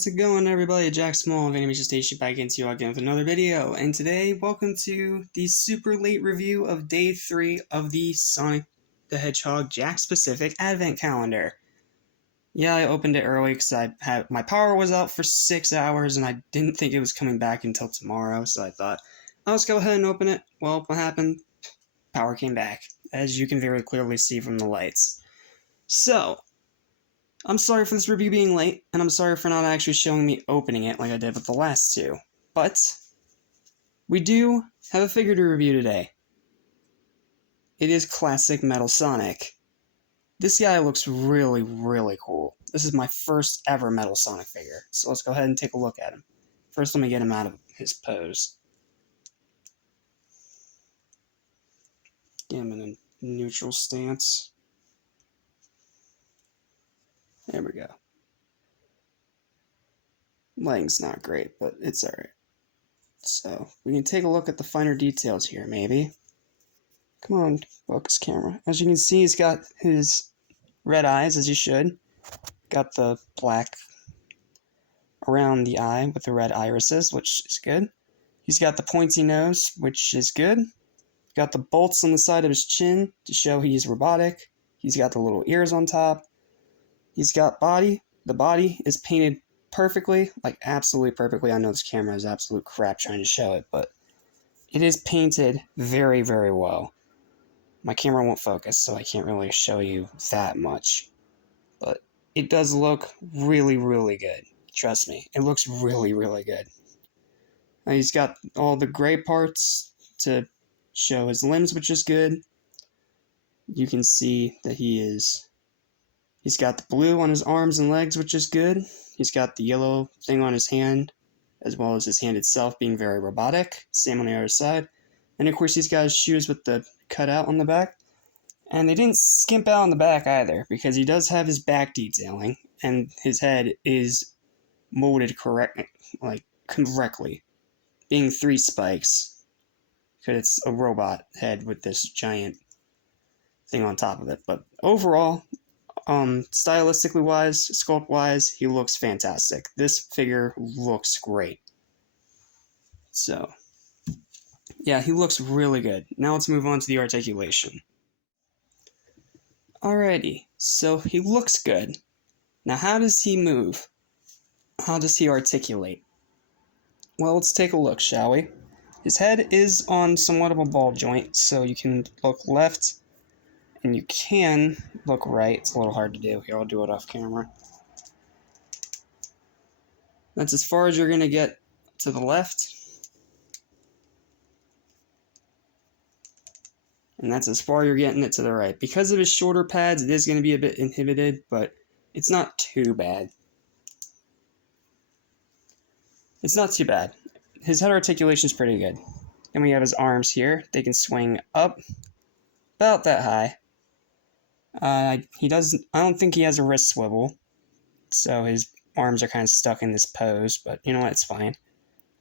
how's it going, everybody? Jack Small of Animation Station back into you again with another video, and today, welcome to the super late review of Day 3 of the Sonic the Hedgehog Jack-specific Advent Calendar. Yeah, I opened it early because my power was out for 6 hours, and I didn't think it was coming back until tomorrow, so I thought, let's go ahead and open it. Well, what happened? Power came back, as you can very clearly see from the lights. So, I'm sorry for this review being late, and I'm sorry for not actually showing me opening it like I did with the last two. But, we do have a figure to review today. It is classic Metal Sonic. This guy looks really, really cool. This is my first ever Metal Sonic figure, so let's go ahead and take a look at him. First, let me get him out of his pose. Get him in a neutral stance. There we go. Lighting's not great, but it's alright. So, we can take a look at the finer details here, maybe. Come on, focus camera. As you can see, he's got his red eyes, as he should. Got the black around the eye with the red irises, which is good. He's got the pointy nose, which is good. Got the bolts on the side of his chin to show he's robotic. He's got the little ears on top. He's got body. The body is painted perfectly, like absolutely perfectly. I know this camera is absolute crap trying to show it, but it is painted very, very well. My camera won't focus, so I can't really show you that much. But it does look really, really good. Trust me, it looks really, really good. Now he's got all the gray parts to show his limbs, which is good. You can see that he's got the blue on his arms and legs, which is good. He's got the yellow thing on his hand, as well as his hand itself being very robotic. Same on the other side. And of course, he's got his shoes with the cutout on the back. And they didn't skimp out on the back either, because he does have his back detailing, and his head is molded correctly, being 3 spikes, because it's a robot head with this giant thing on top of it. But overall, stylistically wise, sculpt wise, he looks fantastic. This figure looks great. So, yeah, he looks really good. Now let's move on to the articulation. Alrighty, so he looks good. Now how does he move? How does he articulate? Well, let's take a look, shall we? His head is on somewhat of a ball joint, so you can look left, and you can look right. It's a little hard to do. Here, I'll do it off camera. That's as far as you're going to get to the left. And that's as far you're getting it to the right. Because of his shorter pads, it is going to be a bit inhibited, but it's not too bad. It's not too bad. His head articulation is pretty good. And we have his arms here. They can swing up about that high. I don't think he has a wrist swivel, so his arms are kind of stuck in this pose, but you know what, it's fine.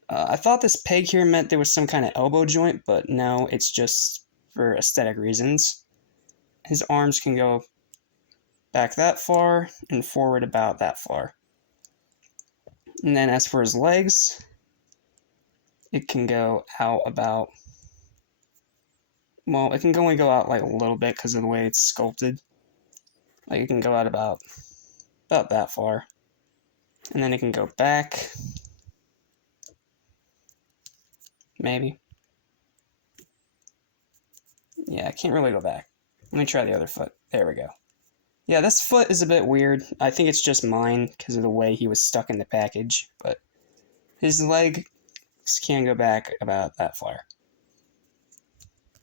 I thought this peg here meant there was some kind of elbow joint, but no, it's just for aesthetic reasons. His arms can go back that far and forward about that far. And then as for his legs, it can go out about, well, it can only go out like a little bit because of the way it's sculpted. Like, it can go out about that far. And then it can go back. Maybe. Yeah, I can't really go back. Let me try the other foot. There we go. Yeah, this foot is a bit weird. I think it's just mine because of the way he was stuck in the package. But his leg can go back about that far.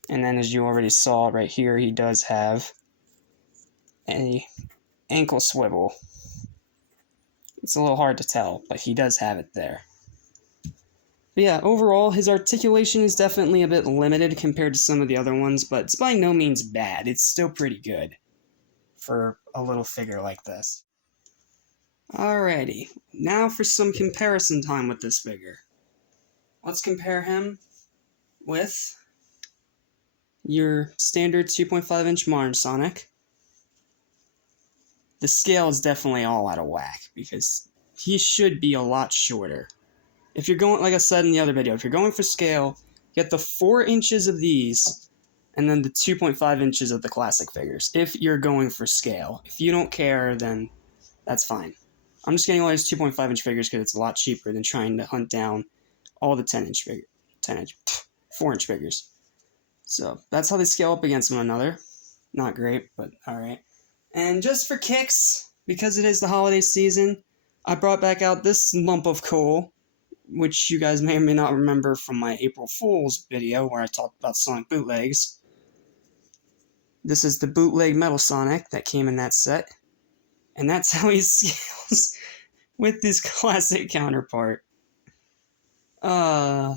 And then, as you already saw right here, he does have a ankle swivel. It's a little hard to tell, but he does have it there. But yeah, overall, his articulation is definitely a bit limited compared to some of the other ones, but it's by no means bad. It's still pretty good for a little figure like this. Alrighty, now for some comparison time with this figure. Let's compare him with your standard 2.5-inch modern Sonic. The scale is definitely all out of whack, because he should be a lot shorter. If you're going, like I said in the other video, if you're going for scale, get the 4 inches of these, and then the 2.5 inches of the classic figures, if you're going for scale. If you don't care, then that's fine. I'm just getting all these 2.5 inch figures because it's a lot cheaper than trying to hunt down all the 4 inch figures. So that's how they scale up against one another. Not great, but alright. And just for kicks, because it is the holiday season, I brought back out this lump of coal, which you guys may or may not remember from my April Fool's video where I talked about Sonic bootlegs. This is the bootleg Metal Sonic that came in that set. And that's how he scales with his classic counterpart. Yeah,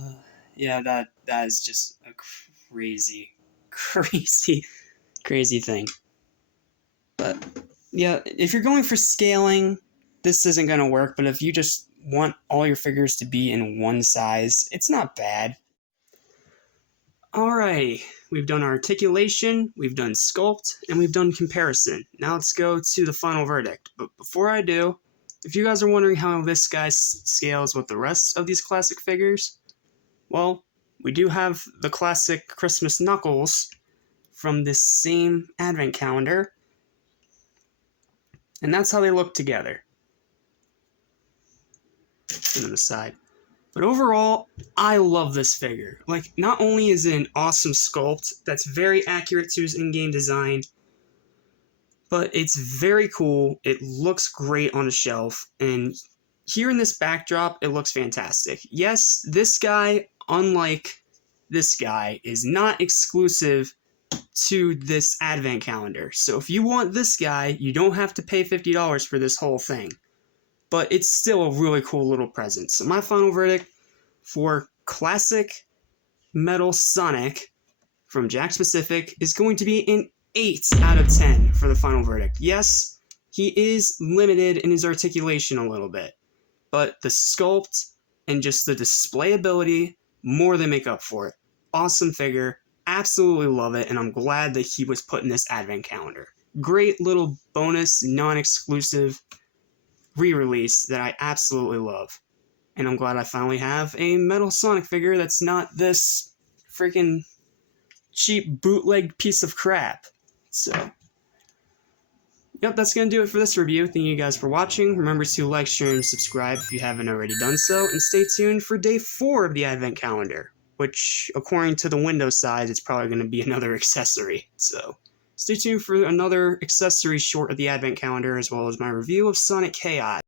that is just a crazy thing. But, yeah, if you're going for scaling, this isn't going to work, but if you just want all your figures to be in one size, it's not bad. Alright, we've done articulation, we've done sculpt, and we've done comparison. Now let's go to the final verdict. But before I do, if you guys are wondering how this guy scales with the rest of these classic figures, well, we do have the classic Christmas Knuckles from this same advent calendar, and that's how they look together. Put them aside. But overall, I love this figure. Like, not only is it an awesome sculpt that's very accurate to his in-game design, but it's very cool, it looks great on a shelf, and here in this backdrop, it looks fantastic. Yes, this guy, unlike this guy, is not exclusive to this advent calendar. So if you want this guy, you don't have to pay $50 for this whole thing. But it's still a really cool little present. So my final verdict for classic Metal Sonic from Jakks Pacific is going to be an 8 out of 10 for the final verdict. Yes, he is limited in his articulation a little bit, but the sculpt and just the display ability more than make up for it. Awesome figure, absolutely love it, and I'm glad that he was put in this advent calendar. Great little bonus, non-exclusive re-release that I absolutely love. And I'm glad I finally have a Metal Sonic figure that's not this freaking cheap bootleg piece of crap. So, yep, that's going to do it for this review. Thank you guys for watching. Remember to like, share, and subscribe if you haven't already done so. And stay tuned for day 4 of the advent calendar, which, according to the window size, it's probably going to be another accessory. So, stay tuned for another accessory short of the advent calendar, as well as my review of Sonic Chaos.